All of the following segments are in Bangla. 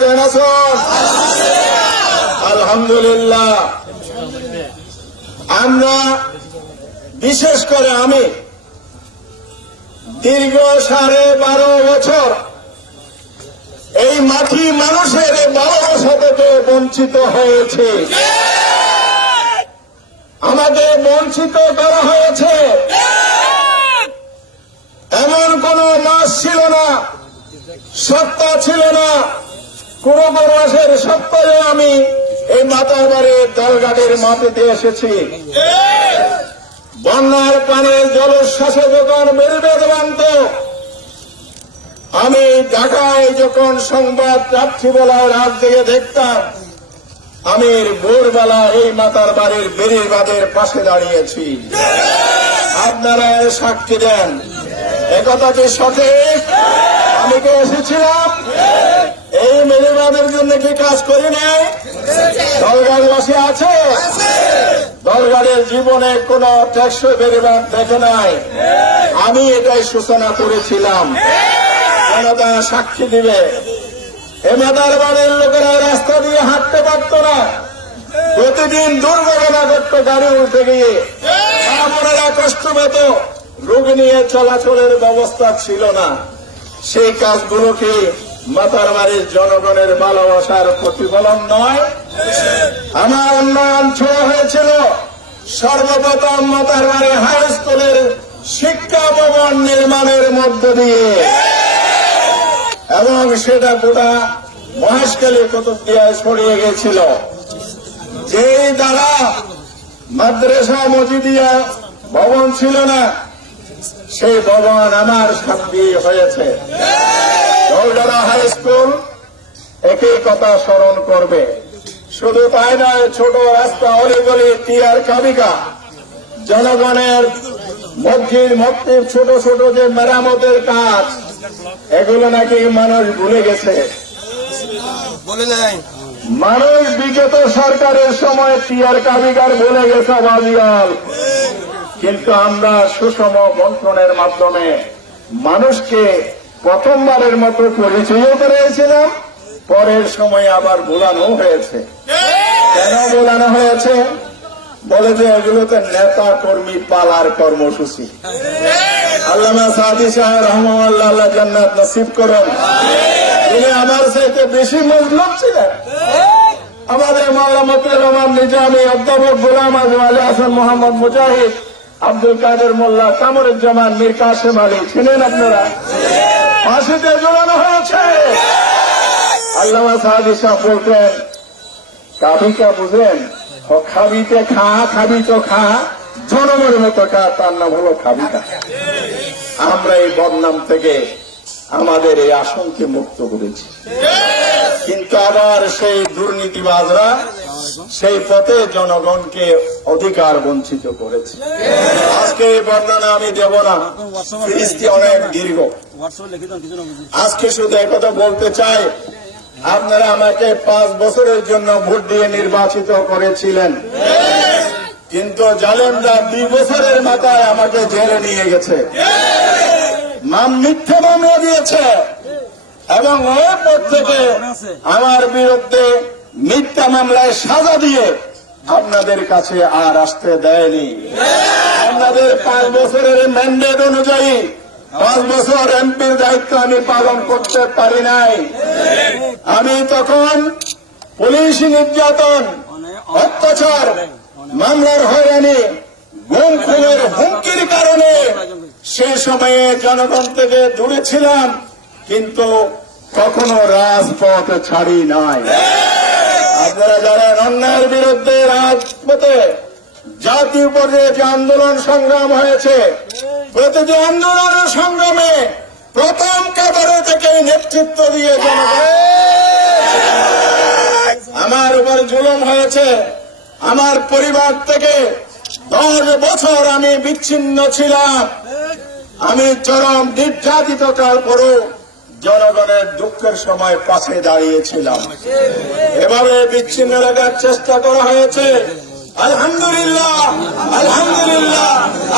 কেন আছেন? আলহামদুলিল্লাহ। আমরা বিশেষ করে আমি দীর্ঘ 12.5 বছর এই মাটি মানুষের ভালোবাসা থেকে বঞ্চিত হয়েছে। আমাকে বঞ্চিত করা হয়েছে। এমন কোন মাস ছিল না, সপ্তাহ ছিল না, কোন মাসের সপ্তাহে আমি এই মাতার বাড়ির দলঘাটের মাটিতে এসেছি। বন্যার পানি জলোচ্ছ্বাসে যখন বেড়ে বানত, আমি ঢাকায় যখন সংবাদ রাত্রিবেলায় রাত থেকে দেখতাম, আমি ভোরবেলা এই মাতার বাড়ির বেরির বাঁধের পাশে দাঁড়িয়েছি। আপনারা সাক্ষী দেন, একথা কি সঠিক? আমি কি এসেছিলাম এই বেরিবাঁধের জন্য? কি কাজ করি নাই? দলঘাটবাসী আছে, দলঘাটের জীবনে কোন টেকসই বেরিবাঁধ দেখে নাই। আমি এটাই সূচনা করেছিলাম। জনতা সাক্ষী দিবে। এ মাতার বাড়ির লোকেরা রাস্তা দিয়ে হাঁটতে পারত না, প্রতিদিন দুর্ঘটনা ঘটত গাড়ি উঠে গিয়ে, আপনারা কষ্ট পেত, রোগ নিয়ে চলাচলের ব্যবস্থা ছিল না। সেই কাজগুলোকে মাতার বাড়ির জনগণের ভালোবাসার প্রতিফলন নয়? আমার উন্নয়ন ছোঁয়া হয়েছিল সর্বপ্রথম মাতার বাড়ি হাই স্কুলের শিক্ষা ভবন নির্মাণের মধ্য দিয়ে, এবং সেটা গোটা মহেশখালী কুতুবদিয়ায় ছড়িয়ে গেছিল। যেই দ্বারা মাদ্রাসা মসজিদিয়া ভবন ছিল না, সেই ভবন আমার সাথে হয়েছে। দলডালা হাই স্কুল একই কথা স্মরণ করবে। শুধু তাই নয়, ছোট রাস্তা অলিগলি টিয়ার কাবিকা, জনগণের মধ্যে ছোট ছোট যে মেরামতের কাজ, এগুলো নাকি মানুষ ভুলে গেছে। মানুষ বিগত সরকারের সময় টিয়ার কাবিকার ভুলে গেছে বাজিয়াল, কিন্তু আমরা সুষম বন্টনের মাধ্যমে মানুষকে প্রথমবারের মতো পরিচয় করেছিলাম, পরের সময় আবার ভুলানো হয়েছে। কেন ভুলানো হয়েছে? বলে যে এগুলোতে নেতা কর্মী পালার কর্মসূচি। আল্লামা সাদি সাহেব রহমাল্লাহ, আল্লাহ জান্নাত নসিব করেন, তিনি আমার চাইতে বেশি মজলুম ছিলেন। আমাদের মাওলানা মতিউর রহমান নিজামী, অধ্যাপক গোলাম আজম আলী হাসান, মোহাম্মদ মুজাহিদ, আব্দুল কাদের মোল্লা, কামরুজ্জামান, মীর কাসেম আলী, ছিলেন আপনারা? ফাঁসিতে ঝুলানো হয়েছে। আল্লামা সাদি সাহেব বলতেন, কাবিকা বুঝেন, খাবিতে খা, খাবি তো খা, জনমের মতো খা, তার নাম হলো খাবিকা। আমরা এই বদনাম থেকে আমাদের এই আসনকে মুক্ত করেছি, কিন্তু আবার সেই দুর্নীতিবাজরা সেই পথে জনগণকে অধিকার বঞ্চিত করেছে। আজকে এই বর্ণনা আমি দেব না, ফিরিস্তি অনেক দীর্ঘ। আজকে শুধু একথা বলতে চাই, আপনারা আমাকে 5 বছরের জন্য ভোট দিয়ে নির্বাচিত করেছিলেন, কিন্তু জালেমরা 2 বছরের মাথায় আমাকে জেলে নিয়ে গেছে, মিথ্যে মামলা দিয়েছে, এবং ওই পর থেকে আমার বিরুদ্ধে মিথ্যা মামলায় সাজা দিয়ে আপনাদের কাছে আর আসতে দেয়নি। আপনাদের 5 বছরের ম্যান্ডেট অনুযায়ী 5 বছর এমপির দায়িত্ব আমি পালন করতে পারি নাই। আমি তখন পুলিশ নির্যাতন, অত্যাচার, মামলার হয়রানি, গুম খুনের হুমকির কারণে সে সময়ে জনগণ থেকে দূরে ছিলাম, কিন্তু কখনো রাজপথ ছাড়ি নাই। আপনারা জানেন, অন্যায়ের বিরুদ্ধে রাজপথে জাতীয় পর্যায়ে যে আন্দোলন সংগ্রাম হয়েছে, প্রতিটি আন্দোলন সংগ্রামে প্রথম কাতারে থেকে নেতৃত্ব দিয়ে জনগণ আমার উপর জুলুম হয়েছে। আমার পরিবার থেকে 10 বছর আমি বিচ্ছিন্ন ছিলাম। আমি চরম নির্যাতিত তারপরও জনগণের দুঃখের সময় পাশে দাঁড়িয়েছিলাম। এভাবে বিচ্ছিন্ন রাখার চেষ্টা করা হয়েছে। আলহামদুলিল্লাহ, আলহামদুলিল্লাহ,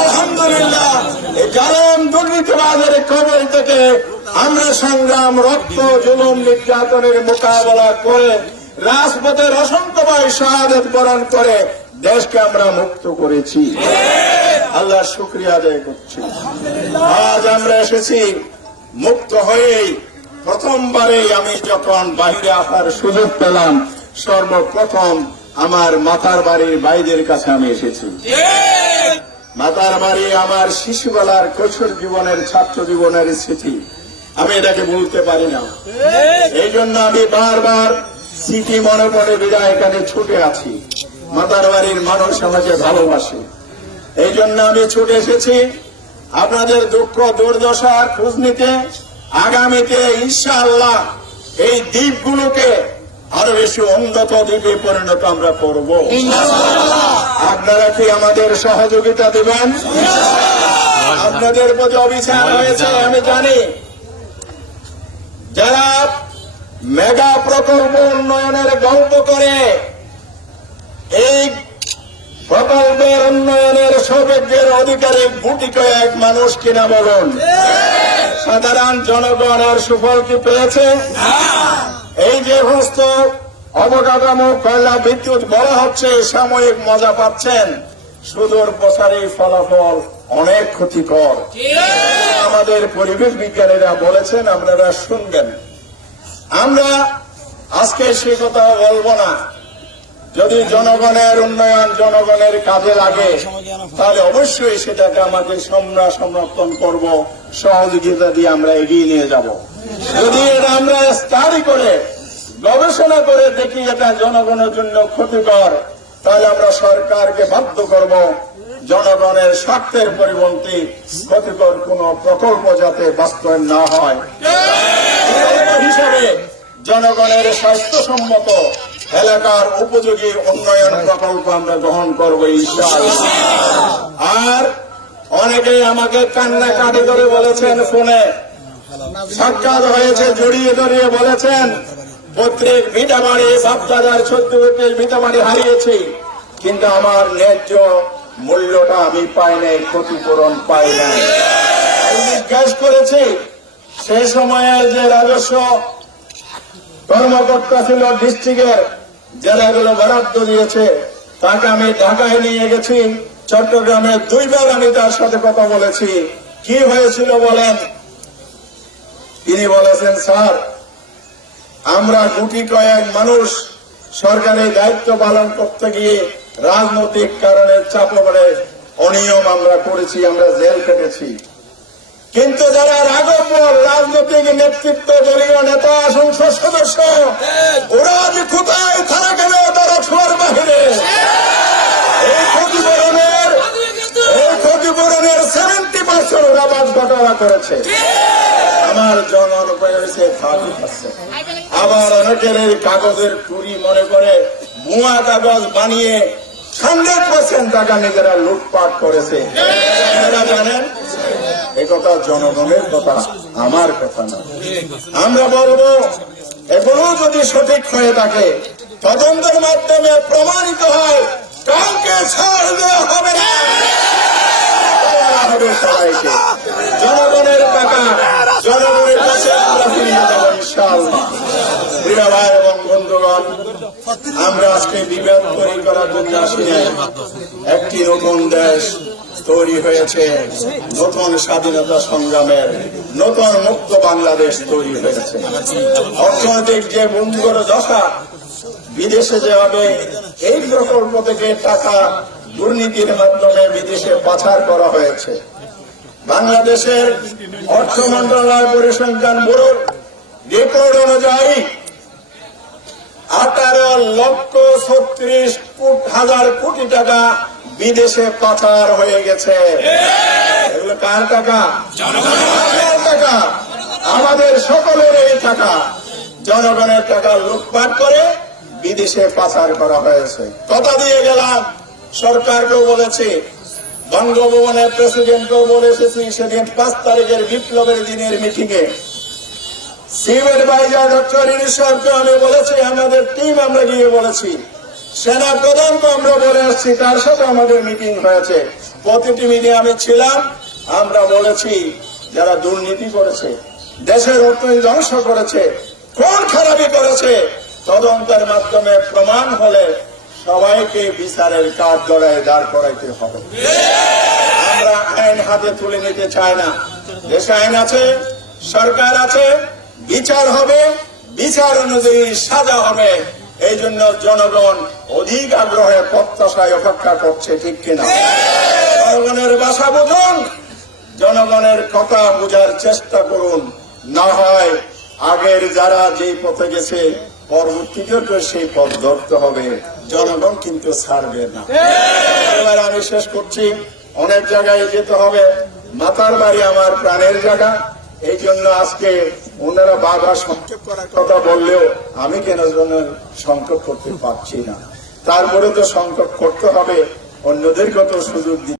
আলহামদুলিল্লাহ, এই জালেম দুর্নীতিবাদের কবল থেকে আমরা সংগ্রাম, রক্ত, জুলুম, নির্যাতনের মোকাবেলা করে রাজপথের অসংখ্য ভাই শাহাদাত বরণ করে দেশকে আমরা মুক্ত করেছি। আল্লাহর শুকরিয়া আদায় করছি। আজ আমরা এসেছি মুক্ত হয়েই। প্রথমবারেই আমি যখন বাইরে আসার সুযোগ পেলাম, সর্বপ্রথম আমার মাতার বাড়ির ভাইদের কাছে আমি এসেছি। মাতার বাড়ি আমার শিশুবেলার কৈশোর জীবনের, ছাত্র জীবনের স্মৃতি। আমি এটাকে ভুলতে পারি না। এই জন্য আমি বারবার স্মৃতি মনে পড়ে বিদায় এখানে ছুটে আছি। মাতার বাড়ির মানুষ আমাকে ভালোবাসে, এই জন্য আমি ছুটে এসেছি আপনাদের দুঃখ দুর্দশার খোঁজ নিতে। আগামীতে ইনশাআল্লাহ এই দ্বীপগুলোকে আরো বেশি উন্নত দ্বীপে পরিণত আমরা করব। আপনারা কি আমাদের সহযোগিতা দেবেন? আপনাদের প্রতি অবিচার হয়েছে আমি জানি। যারা মেগা প্রকল্প উন্নয়নের গল্প করে এই প্রকল্পের উন্নয়নের সৌভাগ্যের অধিকারী গুটি কয়েক মানুষ কিনা বলুন, সাধারণ জনগণের সুফল কি পেয়েছে? এই যে সমস্ত অবকাঠামো, কয়লা, বিদ্যুৎ বলা হচ্ছে সাময়িক মজা পাচ্ছেন, সুদূর প্রসারী ফলাফল অনেক ক্ষতিকর। আমাদের পরিবেশ বিজ্ঞানীরা বলেছেন, আপনারা শুনবেন। আমরা আজকে সে কথা বলবো না। যদি জনগণের উন্নয়ন জনগণের কাজে লাগে তাহলে অবশ্যই সেটাকে আমাদের সমর্থন করব, সহযোগিতা দিয়ে আমরা এগিয়ে নিয়ে যাব। যদি এটা আমরা স্টাডি করে গবেষণা করে দেখি এটা জনগণের জন্য ক্ষতিকর, তাহলে আমরা সরকারকে বাধ্য করব জনগণের স্বার্থের পরিপন্থী ক্ষতিকর কোন প্রকল্প যাতে বাস্তবায়ন না হয়। হিসাবে জনগণের স্বাস্থ্যসম্মত এলাকার উপযোগী উন্নয়ন প্রকল্প আমরা গ্রহণ করবো ইনশাআল্লাহ। আর অনেকেই আমাকে কান্নাকাটি করে বলেছেন, ফোনে সাক্ষাৎ হয়েছে, জড়িয়ে জড়িয়ে বলেছেন প্রত্যেক ভিটাবাড়ি, বাপদাদার 14 ভিটাবাড়ি হারিয়েছি, কিন্তু আমার ন্যায্য মূল্যটা আমি পাই নাই, ক্ষতিপূরণ পাই নাই। জিজ্ঞাসা করেছি সেই সময়ে যে রাজস্ব কর্মকর্তা ছিল ডিস্ট্রিক্টের, যারা এগুলো বরাদ্দ দিয়েছে, তাকে আমি ঢাকায় নিয়ে গেছি। চট্টগ্রামে 2 বার আমি তার সাথে কথা বলেছি। কি হয়েছিল বলেন? তিনি বলেছেন, স্যার আমরা গুটি কয়েক মানুষ সরকারি দায়িত্ব পালন করতে গিয়ে রাজনৈতিক কারণে চাপে পড়ে অনিয়ম আমরা করেছি, আমরা জেল কেটেছি। কিন্তু যারা রাজস্ব রাজনৈতিক নেতৃত্ব, দলীয় নেতা, সংসদ সদস্য, ওরা যে কোথায় থানা গেল তারা ছোঁয়ার বাহিরে এই ক্ষতিপূরণের 70% ওরা বাদ ঘটনা করেছে। আমার জনগণ হয়েছে 30%। আবার অনেকের এই কাগজের চুরি মনে করে ভুয়া কাগজ বানিয়ে 100% টাকা নিজেরা লুটপাট করেছে। আপনারা জানেন এই কথা জনগণের কথা, আমার কথা না। আমরা বলবো এগুলো যদি সঠিক হয়ে থাকে, তদন্তের মাধ্যমে প্রমাণিত হয়, কাউকে ছাড় দেওয়া হবে না। সবাইকে জনগণের টাকা জনগণের কাছে আমরা ফিরিয়ে দেব ইনশাআল্লাহ। প্রিয় ভাই এবং বন্ধুগণ, আমরা আজকে বিভেদ তৈরি করার জন্য আসি নাই। একটি নতুন দেশ তৈরি হয়েছে, নতুন স্বাধীনতা সংগ্রামের নতুন মুক্ত বাংলাদেশ তৈরি হয়েছে। অর্থনৈতিক যে ভঙ্গুর দশা, বিদেশে যেভাবে এই প্রকল্প থেকে টাকা দুর্নীতির মাধ্যমে বিদেশে পাচার করা হয়েছে, বাংলাদেশের অর্থ মন্ত্রণালয় পরিসংখ্যান ব্যুরোর রিপোর্ট অনুযায়ী 18,36,000 কোটি টাকা বিদেশে পাচার হয়ে গেছে। এগুলো কার টাকা? জনগণের টাকা, আমাদের সকলের এই টাকা। জনগণের টাকা লুটপাট করে বিদেশে পাচার করা হয়েছে। কথা দিয়ে গেলাম, সরকারকেও বলেছি, বঙ্গভবনের প্রেসিডেন্টকেও বলে এসেছি। সেদিন 5 তারিখের বিপ্লবের দিনের মিটিং এ সিভিল ভাইজার ডক্টর ইউনূস সাহেবকে আমি বলেছি, আমাদের টিম আমরা গিয়ে বলেছি, সেনা প্রধানকে আমরা বলে আসছি, তার সাথে আমাদের মিটিং হয়েছে। প্রতিটি মিটিং আমি ছিলাম। আমরা বলেছি যারা দুর্নীতি করেছে দেশের অর্থনীতি ধ্বংস করেছে, কোন খারাপি করেছে, তদন্তের মাধ্যমে প্রমাণ হলে সবাইকে বিচারের কাঠ গড়ায় দাঁড় করাইতে হবে। আমরা আইন হাতে তুলে নিতে চাই না। দেশে আইন আছে, সরকার আছে, বিচার হবে, বিচার অনুযায়ী সাজা হবে। এই জন্য জনগণ অধিক আগ্রহে প্রত্যাশায় অপেক্ষা করছে, ঠিক কিনা? জনগণের ভাষা বুঝুন, জনগণের কথা বোঝার চেষ্টা করুন। না হয় আগের যারা যেই পথে গেছে পরবর্তীতে সেই পথ ধরতে হবে, জনগণ কিন্তু ছাড়বে না। এবার আমি শেষ করছি, অনেক জায়গায় যেতে হবে, মাতার বাড়ি আমার প্রাণের জায়গা। এই জন্য আজকে ওনারা বারবার সংক্ষেপ করার কথা বললেও আমি কেন সংক্ষেপ করতে পারছি না। তারপরে তো সংক্ষেপ করতে হবে, অন্যদেরকে তো সুযোগ দিতে